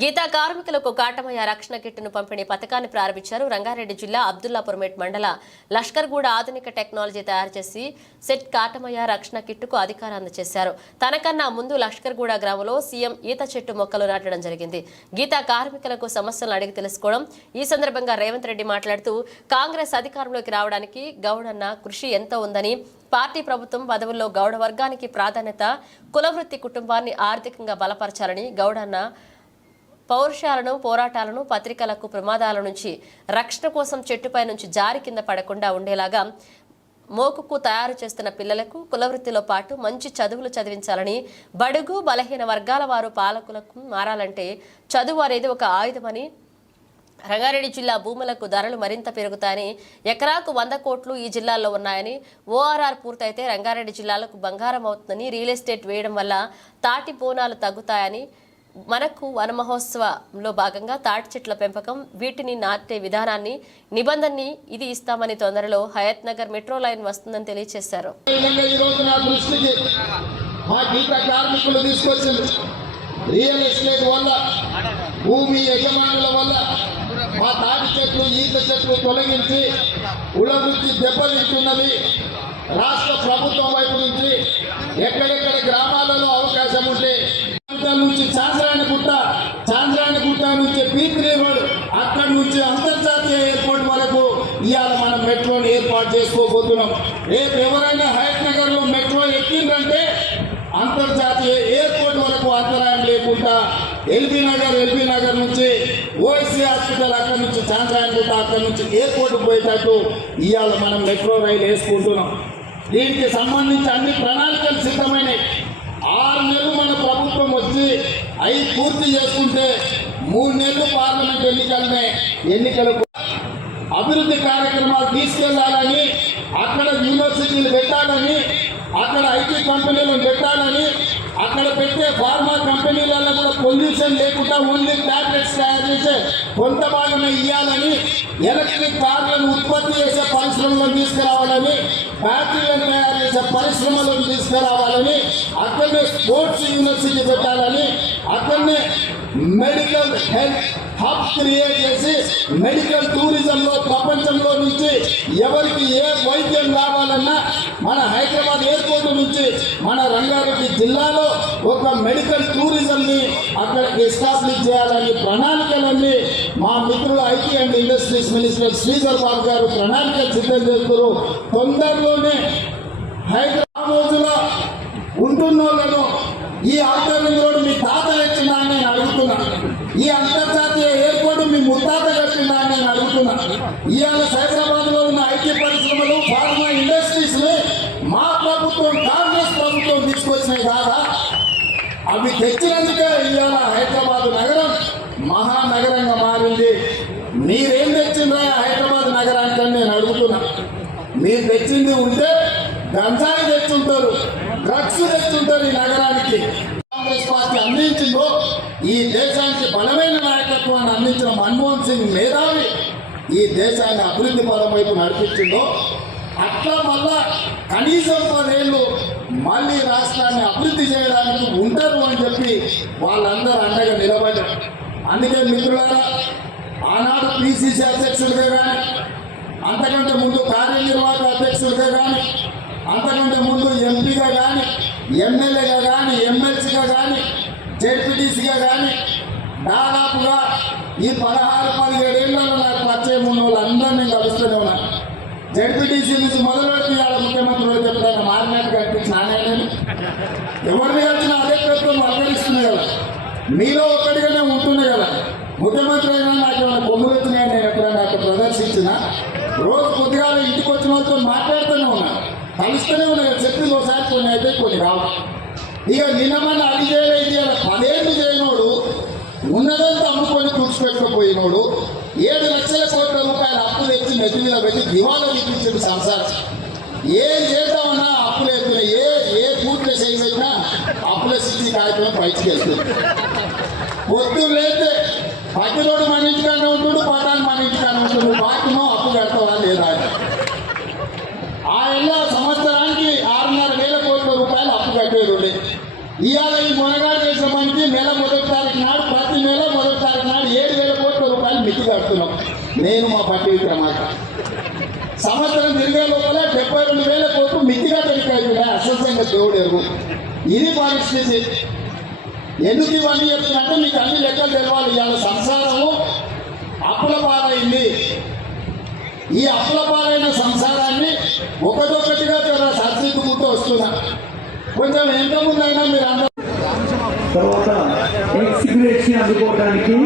గీతా కార్మికులకు కాటమయ్య రక్షణ కిట్టును పంపిణీ పథకాన్ని ప్రారంభించారు. రంగారెడ్డి జిల్లా అబ్దుల్లాపురమేట్ మండల లష్కర్గూడ ఆధునిక టెక్నాలజీ తయారు చేసి సెట్ కాటమయ్య రక్షణ కిట్టుకు అధికారం అందజేశారు తనకన్నా ముందు లష్కర్గూడ గ్రామంలో సీఎం ఈత చెట్టు మొక్కలు నాటడం జరిగింది. గీతా కార్మికులకు సమస్యలను అడిగి తెలుసుకోవడం ఈ సందర్భంగా రేవంత్ రెడ్డి మాట్లాడుతూ కాంగ్రెస్ అధికారంలోకి రావడానికి గౌడన్న కృషి ఎంత ఉందని పార్టీ ప్రభుత్వం పదవుల్లో గౌడ వర్గానికి ప్రాధాన్యత కులవృత్తి కుటుంబాన్ని ఆర్థికంగా బలపరచాలని గౌడన్న పౌరుషాలను పోరాటాలను పత్రికలకు ప్రమాదాల నుంచి రక్షణ కోసం చెట్టుపై నుంచి జారి కింద పడకుండా ఉండేలాగా మోకుకు తయారు చేస్తున్న పిల్లలకు కులవృత్తిలో పాటు మంచి చదువులు చదివించాలని బడుగు బలహీన వర్గాల వారు పాలకులకు మారాలంటే చదువు అనేది ఒక ఆయుధమని రంగారెడ్డి జిల్లా భూములకు ధరలు మరింత పెరుగుతాయని ఎకరాకు వంద కోట్లు ఈ జిల్లాలో ఉన్నాయని ఓఆర్ఆర్ పూర్తయితే రంగారెడ్డి జిల్లాలకు బంగారం అవుతుందని రియల్ ఎస్టేట్ వేయడం వల్ల తాటి బోనాలు తగ్గుతాయని మనకు వన మహోత్సవంలో భాగంగా తాటి చెట్ల పెంపకం వీటిని నాటే విధానాన్ని నిబంధనని ఇది ఇస్తామని తొందరలో హయత్ నగర్ మెట్రో లైన్ వస్తుందని తెలియజేశారు రియల్ ఎస్టేట్ వల్ల భూమి యజమానుల వల్ల మా తాటి చెట్లు ఈత చెట్లు తొలగించి దెబ్బతింటున్నది రాష్ట్ర ప్రభుత్వం వైపు నుంచి ఎక్కడెక్కడ గ్రామాలలో అవకాశం ఉంటే నుంచి చాంద్రాయణ గుట్ట చాంద్రాయణ గుట్ట నుంచి పీపిరి రోడ్ అక్కడి నుంచి అంతర్జాతీయ ఎయిర్పోర్ట్ వరకు ఇవాళ మనం మెట్రోని ఏర్పాటు చేసుకోబోతున్నాం. రేపు ఎవరైనా హయత్ నగర్లో మెట్రో ఎక్కిందంటే అంతర్జాతీయ ఎయిర్పోర్ట్ వరకు అంతరాయం లేకుండా ఎల్బీ నగర్ ఎల్బీ నగర్ నుంచి ఓఎస్సీ హాస్పిటల్ అక్కడి నుంచి చాంద్రాయణ అక్కడి నుంచి ఎయిర్పోర్ట్ పోయేటట్టు ఇవాళ మనం మెట్రో రైలు వేసుకుంటున్నాం. దీనికి సంబంధించి అన్ని ప్రణాళికలు సిద్ధమైనవి ఆరు నెలలు మన ప్రభుత్వం వచ్చి అవి పూర్తి చేసుకుంటే మూడు నెలలు పార్లమెంట్ ఎన్నికలనే ఎన్నికలకు కార్యక్రమాలు తీసుకెళ్ళాలని అక్కడ యూనివర్సిటీలు పెట్టాలని అక్కడ ఐటీ కంపెనీలను పెట్టాలని అక్కడ పెట్టే ఫార్మా కంపెనీలలో కూడా పొల్యూషన్ లేకుండా ఓన్లీ టాబ్లెట్స్ తయారు చేసే కొంత భాగమే ఇవ్వాలని ఎలక్ట్రిక్ కార్లను ఉత్పత్తి చేసే పరిశ్రమలను తీసుకురావాలని బ్యాటరీలను తయారు చేసే పరిశ్రమలను తీసుకురావాలని అక్కడనే స్పోర్ట్స్ యూనివర్సిటీ పెట్టాలని అక్కడనే మెడికల్ హెల్త్ హబ్ క్రియేట్ చేసి మెడికల్ టూరిజం లో ప్రపంచంలో నుంచి ఎవరికి ఏ వైద్యం కావాలన్నా మన హైదరాబాద్ ఎయిర్పోర్ట్ నుంచి మన రంగారెడ్డి జిల్లాలో ఒక మెడికల్ టూరిజం ని అక్కడికి ఎస్టాబ్లిష్ చేయాలని ప్రణాళికలన్నీ మా మిత్రులు IT and industries minister Sridhar Babu garu ప్రణాళికలు సిద్ధం చేస్తారు తొందరలోనే హైదరాబాద్ రోజులో ఉంటున్నోళ్ళను ఈ ఆధ్వర్యం రోడ్డు మీ తాత ఎక్కిందా అని నేను అడుగుతున్నా. ఈ అవి తెచ్చినందుకే ఇవాళ హైదరాబాద్ నగరం మహానగరంగా మారింది. మీరేం తెచ్చిందా హైదరాబాద్ నగరానికి అని నేను అడుగుతున్నా. మీరు తెచ్చింది ఉంటే గంజాయి తెచ్చుంటారు డ్రగ్స్ తెచ్చుంటారు ఈ నగరానికి. కాంగ్రెస్ పార్టీ అందించిందో ఈ దేశానికి బలమైన నాయకత్వాన్ని అందించిన మన్మోహన్ సింగ్ మేధావి ఈ దేశాన్ని అభివృద్ధి పదం వైపు నడిపించిందో అట్లా మళ్ళా కనీసం పదేళ్ళు మళ్ళీ రాష్ట్రాన్ని అభివృద్ధి చేయడానికి ఉంటారు అని చెప్పి వాళ్ళందరూ అండగా నిలబడ్డారు. అందుకే మిత్రులారా ఆనాడు పిసిసి అధ్యక్షుడిగా కానీ అంతకంటే ముందు కార్యనిర్వాహక అధ్యక్షుడిగా కానీ అంతకంటే ముందు ఎంపీగా కానీ ఎమ్మెల్యేగా కానీ ఎమ్మెల్సీగా కానీ జెడ్పీటీసీగా కానీ దాదాపుగా ఈ పదహారు పదిహేడేళ్ళలో నాకు పరిచయం ఉన్న వాళ్ళందరూ నేను కలుస్తూనే ఉన్నాను. జెడ్పీటీసీ నుంచి మొదలెట్టి ఇవాళ ముఖ్యమంత్రులు చెప్తాను ఎవరిని కలిసినా అదే ప్రభుత్వం అలకరిస్తుంది కదా. మీలో ఒక్కడిగానే ఉంటుంది కదా. ముఖ్యమంత్రి అయినా నాకు ఏమైనా కొమ్ములు వచ్చినాయని నేను ఎప్పుడైనా అక్కడ ప్రదర్శించిన రోజు కొద్దిగా ఇంటికి వచ్చిన వాళ్ళతో మాట్లాడుతూనే ఉన్నా. కలుస్తూనే ఉన్నా కదా చెప్పింది ఒకసారి కొన్ని అయితే కొన్ని రావు. ఇక నిన్నమన్న అది చేయలేదు ఇవాళ పదేళ్ళు చేయనోడు ఉన్నదంతా అమ్ముకొని కూర్చుపెట్టుకుపోయినోడు ఏడు లక్షల కోట్ల రూపాయల అప్పు తెచ్చి నెత్తి మీద పెట్టి దివాలా చూపించాడు సంసారం. ఏం చేద్దామన్నా అప్పులు ఎత్తున ఏ అప్లసిటీ కార్యక్రమం బయటికి వెళ్తుంది. పొద్దున్న లేతే పక్కనోడు మన ఇంటికన్నా ఉంటుడు పటాన్ని మన ఇంటికన్నా ఉంటుడు బాకీనో అప్పు కడతావా లేదా ఆ ఇళ్ళ సంవత్సరానికి ఆరున్నర వేల కోట్ల రూపాయలు అప్పు కట్టేది ఉండే. ఇవాళ ఈ మునగాడు చేసిన మనకి నెల మొదటి తారీఖు నాడు ప్రతి నెల మొదటి తారీఖు నాడు ఏడు వేల కోట్ల రూపాయలు మితి కడుతున్నాం. నేను మా పట్టి క్రమాక సంవత్సరం తిరిగే లోపల డెబ్బై రెండు వేల కోట్లు మితిగా తెలిపాయి అసలు దేవుడు ఎరువు ఇది పరిస్థితి. ఎందుకు ఇవన్నీ చెప్తున్నట్టే మీకు అన్ని లెక్కలు తెలవాలి. ఇవాళ సంసారము అప్పుల పాలైంది. ఈ అప్పుల పాలైన సంసారాన్ని ఒకటొకటిగా చాలా సరిదిద్దుకుంటూ వస్తున్నా. కొంచెం ఎంత ముందైనా మీరు అందరూ తర్వాత ఎక్స్గ్రేషన్ అందుకోవడానికి